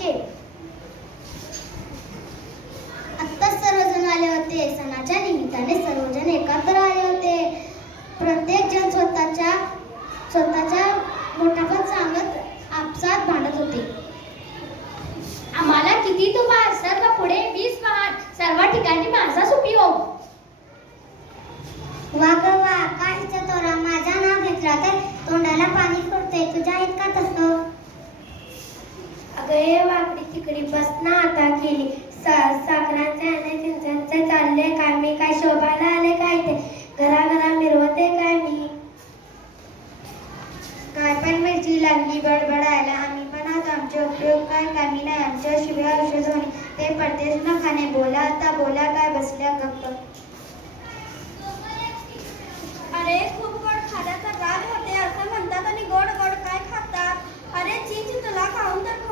पद्धतीचे. आत्ताच सर्वजण आले होते. सणाच्या निमित्ताने सर्वजण एकत्र आले होते. प्रत्येक जण स्वतःच्या मोठापण सांगत आपसात भांडत होते. आम्हाला किती तुभार, सर्व पुढे 20 महार, सर्व ठिकाणी माझाच उपयोग. वा ग वा, काहीच तोरा, माझा नाव घेतला तर तोंडाला पाणी फुटते. तुझ्या इतका तसं. अगं हे वाकडी तिकडी बसना आता केली. साखरांचे आणि चिंचांचे चालले काय मी, काय शोभायला आले काय ते, घराघरा मिरवते काय मी. काय पण मिरची लागली बडबडायला, आम्ही पण आज आमचे उपयोग काय कामी नाही. आमच्या शिव्या औषध होणे ते परदेश न खाणे. बोला आता बोला काय बसल्या गप्प. अरे खूप गोड खाण्याचा राग होते असं म्हणतात आणि गोड गोड काय खातात. अरे चीच, तुला खाऊन तर